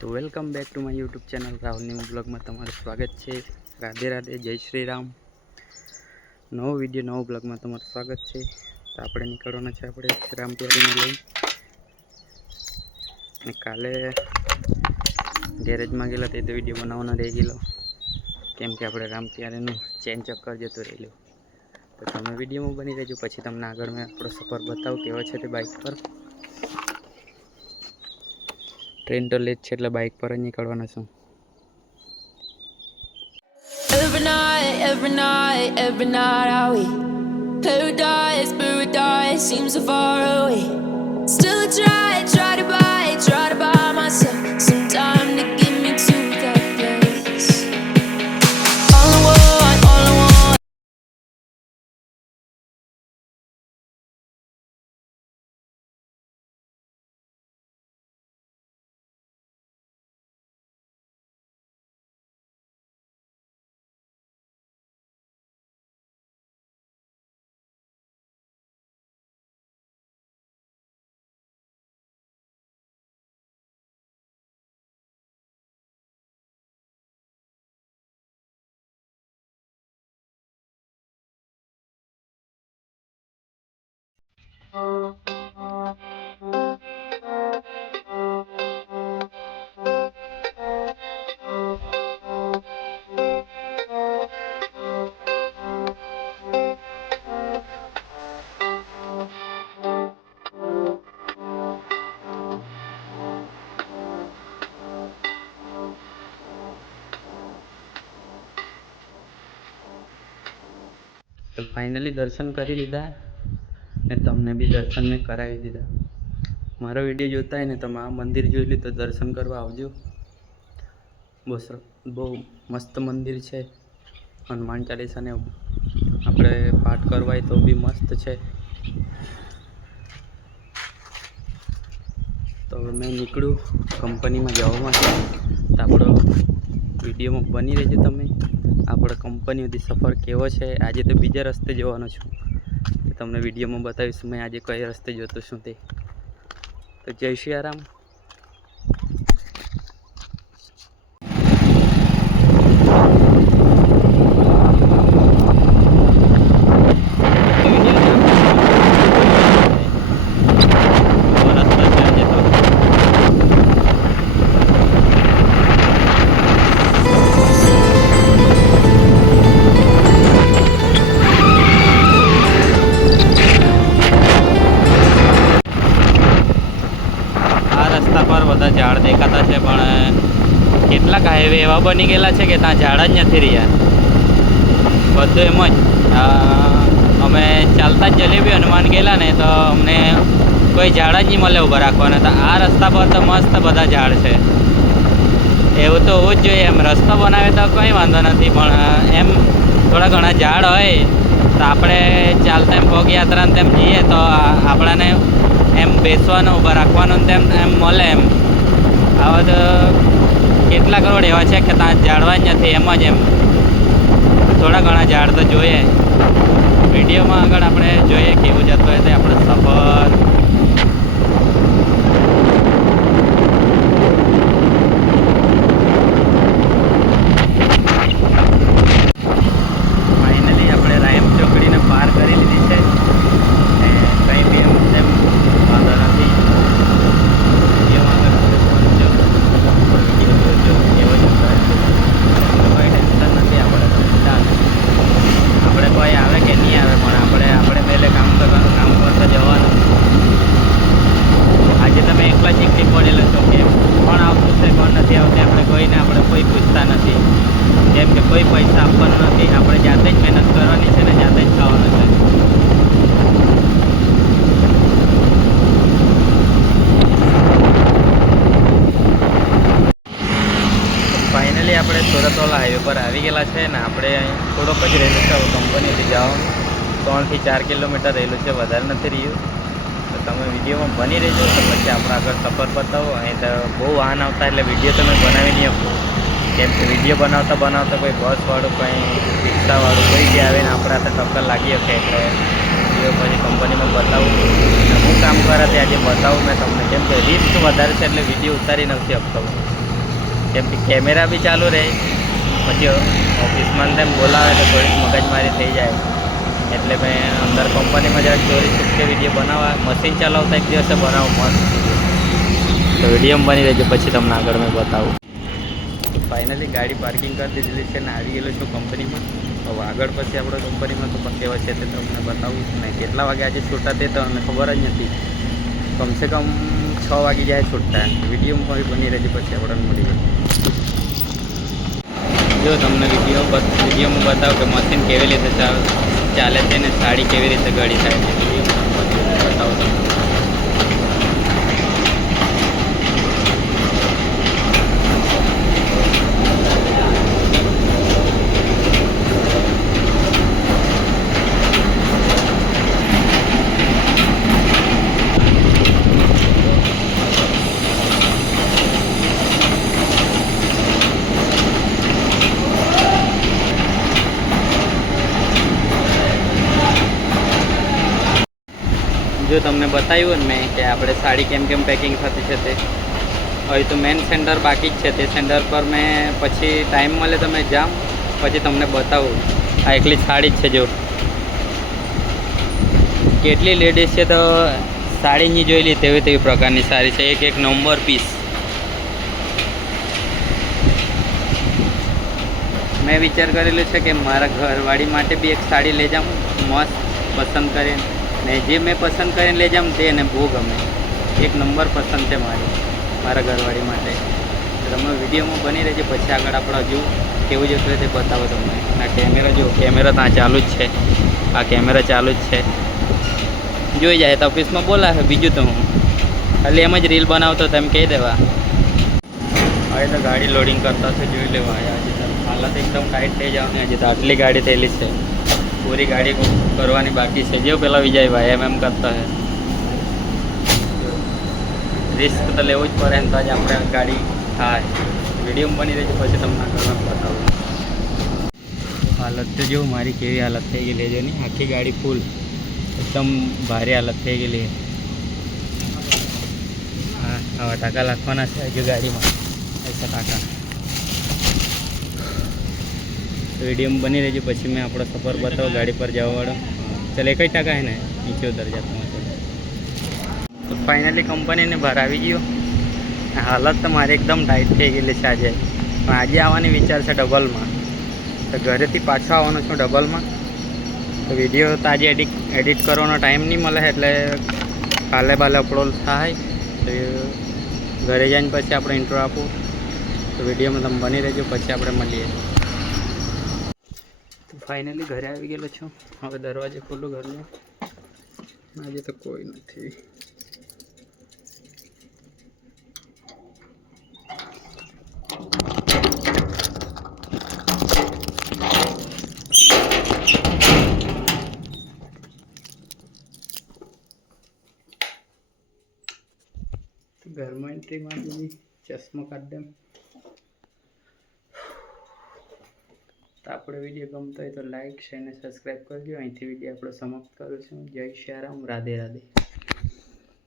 તો welcome back to my YouTube channel Rahul new બ્લોગમાં તમારું સ્વાગત છે। રાધે રાધે, જય શ્રી રામ। નવો વિડીયો નવો બ્લોગમાં તમારું સ્વાગત છે। તો આપણે નીકળવાના છે આપણે રામ પ્યારીને લઈ, ને કાલે ગેરેજમાં ગયેલા તે તો વિડીયો બનાવવાનો રહી ગયેલો, કેમ કે આપણે રામ પ્યારીનું ચેન ચક્કર જતું રહેલું। તો તમે વિડીયોમાં બની રહેજો, પછી તમને આગળ મેં આપણો સફર બતાવું કેવો છે તે બાઇક પર। ટ્રેન તો લેટ છે એટલે બાઇક પર જ નીકળવાના છું। Every night I wait. Paradise seems so far away. Still I try to buy myself some time to get me to that place. All I want. તો ફાઇનલી દર્શન કરી લીધા ને તમને બી દર્શન મેં કરાવી દીધા। મારો વિડીયો જોતા હોય ને તમે આ મંદિર જોઈ લો તો દર્શન કરવા આવજો। બહુ મસ્ત મંદિર છે। હનુમાન ચાલીસાને આપણે પાઠ કરવાય તો બી મસ્ત છે। તો મેં નીકળ્યું કંપનીમાં જવા માટે, તો આપણો વિડીયોમાં બની રહેજો તમે। આપણે કંપની સુધી સફર કેવો છે, આજે તો બીજા રસ્તે જવાનો છું, તમને વિડીયોમાં બતાવીશ મેં આજે કઈ રસ્તે જતો છું તે। તો જય શ્રી રામ। બધા ઝાડ દેખાતા છે, પણ કેટલાક હાઈવે એવા બની ગયેલા છે કે ત્યાં ઝાડ જ નથી રહ્યા, બધું એમ જ। અમે ચાલતા જ જલેબી હનુમાન ગયેલા ને તો અમને કોઈ ઝાડ જ નહીં મળે ઊભા રાખવાના, તો આ રસ્તા પર તો મસ્ત બધા ઝાડ છે। એવું તો હોવું જ જોઈએ, એમ રસ્તો બનાવે તો કંઈ વાંધો નથી, પણ એમ થોડા ઘણા ઝાડ હોય તો આપણે ચાલતા એમ પગયાત્રાને તેમ જઈએ તો આપણાને એમ બેસવાનું ઊભા રાખવાનું તેમ એમ મળે એમ। આવા તો કેટલા કરોડ એવા છે કે ત્યાં ઝાડવા જ નથી, એમ જ એમ થોડા ઘણા ઝાડ તો જોઈએ। વિડીયોમાં આગળ આપણે જોઈએ કેવું જતું હોય તે આપણો સફર। ફાઇનલી આપણે રાયમ ચોકડીને પાર કરી લીધી છે, કંઈ બી એમ વાંધો નથી। આપણે કોઈ આવે કે નહીં આવે, પણ આપણે પહેલે કામ કરવાનું, કામ કરતા જવાનું। આજે તમે એકલા જ નીકળી પડેલો છો કે કોણ આવતું છે કોણ નથી આવતું, આપણે કોઈ પૂછતા નથી, કેમ કે કોઈ પૈસા આપવાનો નથી, આપણે જાતે જ મહેનત કરવાની છે ને જાતે જ ખાવાનું છે। ફાઇનલી આપણે સુરતવાળા હાઈવે પર આવી ગયેલા છે ને આપણે થોડોક જ રહેલું છે કંપનીથી જવાનું, 3 થી 4 કિલોમીટર રહેલું છે, વધારે નથી રહ્યું। તો તમે વિડીયોમાં બની રહેજો, તો પછી આપણે આગળ સફર બતાવો। અહીં તો બહુ વાહન આવતા એટલે વિડીયો તો મેં બનાવી નહીં આપું, કેમ કે વિડીયો બનાવતા કોઈ બસવાળું કંઈ રિક્ષાવાળું કોઈ બી આવે ને આપણે હાથે ટક્કર લાગી શકે, એટલે વિડીયો પછી કંપનીમાં બતાવું અને હું કામ કરે તે આજે બતાવું મેં તમને, કેમ કે રિસ્ક વધારે છે એટલે વિડીયો ઉતારી નથી શકતો। કેમ કે કેમેરા બી ચાલુ રહે, પછી ઓફિસમાં તેમ બોલાવે તો થોડીક મગજમારી થઈ જાય. એટલે મેં અંદર કંપનીમાં જરાક ચોરી છૂપકે વિડીયો બનાવવા, મશીન ચલાવતા એક દિવસે બનાવું મસ્ત. તો વિડીયો બની રહેજો, પછી તમને આગળ મેં બતાવું. ફાઇનલી ગાડી પાર્કિંગ કરી દીધેલી છે ને આવી ગયેલો છું કંપનીમાં. હવે આગળ પછી આપણે કંપનીમાં તો કેવા છે તે તમને બતાવું ને કેટલા વાગે આજે છૂટા તે તો અમને ખબર જ નથી. કમસે કમ 6 વાગી જાય છૂટતા. વિડીયોમાં બની રહેજો, પછી આપણને મળી જાય. જો તમને વિડીયોમાં બતાવો કે મશીન કેવી રીતે ચાલે છે ને સાડી કેવી રીતે ગળી થાય છે. વિડીયોમાં બતાવો તમને. જો તમને બતાવ્યું ને મેં કે આપણે સાડી કેમ કેમ પેકિંગ થતી છે તે. હવે તો મેન સેન્ટર બાકી જ છે. તે સેન્ટર પર મેં પછી ટાઈમ મળે તો મેં જામ, પછી તમને બતાવું. આ એકલી સાડી જ છે. જો કેટલી લેડીઝ છે તો સાડી નહીં જોયેલી તેવી પ્રકારની સાડી છે. એક નંબર પીસ. મેં વિચાર કરેલું છે કે મારા ઘરવાળી માટે બી એક સાડી લઈ જાઉં મસ્ત પસંદ કરીને. ને જે મેં પસંદ કરીને લઈ જાઉં તે એને બહુ ગમે. એક નંબર પસંદ છે મારા ઘરવાળી માટે. તમે વિડીયોમાં બની રહેજો, પછી આગળ આપણે હજુ કેવું જતું તે બતાવો તમને. આ કેમેરા જો, કેમેરા ત્યાં ચાલુ જ છે. આ કેમેરા ચાલુ જ છે. જોઈ જાય તો ઓફિસમાં બોલાવે. બીજું તો હું ખાલી એમ જ રીલ બનાવતો તો એમ કહી દેવા. હવે તો ગાડી લોડિંગ કરતા તો જોઈ લેવા. આજે તો હાલત એકદમ ટાઈટ થઈ જવાની. હજી તો આટલી ગાડી થયેલી છે, પૂરી ગાડી કરવાની બાકી છે. જેવું પેલા વિજયભાઈ એમ કરતા હોય. રિસ્ક તો લેવું જ પડે ને તો જ આપણે ગાડી થાય. વિડીયો બની રહી છે, પછી તમને આગળ બતાવું. હાલત તો જો મારી કેવી હાલત થઈ ગયેલી છે નહીં. આખી ગાડી ફૂલ, એકદમ ભારે હાલત થઈ ગયેલી છે. હા, આવા ટાંકા લાખવાના છે હજુ ગાડીમાં. ऐसा ટાંકા. વિડીયોમાં બની રહેજો, પછી મેં આપણો સફર બતાવો ગાડી પર જવાવાળો. ચાલ એક જ ટાંકા હે ને, નીચે ઉતર જતો. તો ફાઇનલી કંપનીને બહાર આવી ગયો. હાલત તો મારી એકદમ ટાઈટ થઈ ગયેલી છે આજે. પણ આજે આવવાની વિચાર છે ડબલમાં. તો ઘરેથી પાછો આવવાનો છું ડબલમાં. તો વિડીયો તો આજે એડિટ કરવાનો ટાઈમ નહીં મળે, એટલે કાલે બાલે અપલોડ થાય. તો ઘરે જઈને પછી આપણે ઇન્ટ્રો આપું. તો વિડીયોમાં તમે બની રહેજો, પછી આપણે મળીએ. ફાઇનલી ઘરે આવી ગયેલો છું. હવે દરવાજો ખોલું ઘરનો. આજે તો કોઈ નથી. ઘરમાં એન્ટ્રી મારી, ચશ્મો કાઢી દેમ. તો આપણે વિડીયો ગમતો હોય તો લાઈક, શેર અને સબસ્ક્રાઈબ કરજો. અહીંથી વિડીયો આપણો સમાપ્ત કરું છું. જય શ્રી રામ, રાધે રાધે.